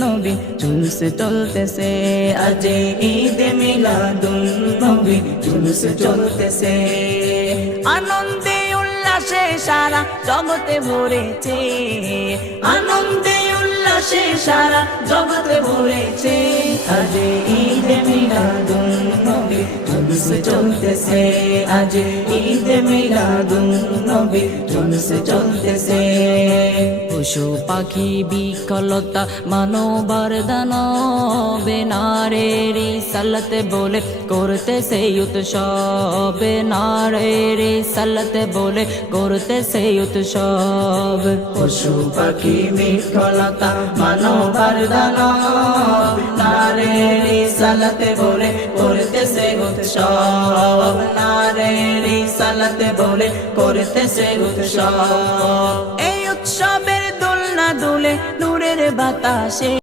নবী জুলুস চলতেছে, আজ ঈদে মিলাদুন নবী জুলুস চলতেছে। আনন্দে উল্লাসে সারা জগতে ভরেছে, আনন্দে উল্লাসে সারা জগতে ভরেছে, আজ ঈদে মিলাদুন নবী জুলুস চলতেছে, আজ ঈদে মিলাদুন নবী জুলুস চলতেছে। পশু পাখি বিকলতা মানবার দানবে নারীর রিসালাত বলে করতেছে উৎসব, নারীর রিসালাত বলে করতেছে উৎসব। পশু পাখি বিকলতা মানবার দানব নারীর রিসালাত বলে করতেছে উৎসব, নারীর রিসালাত বলে করতেছে উৎসব। এই উৎসবের দোলনা দুলে নূরের বাতাসে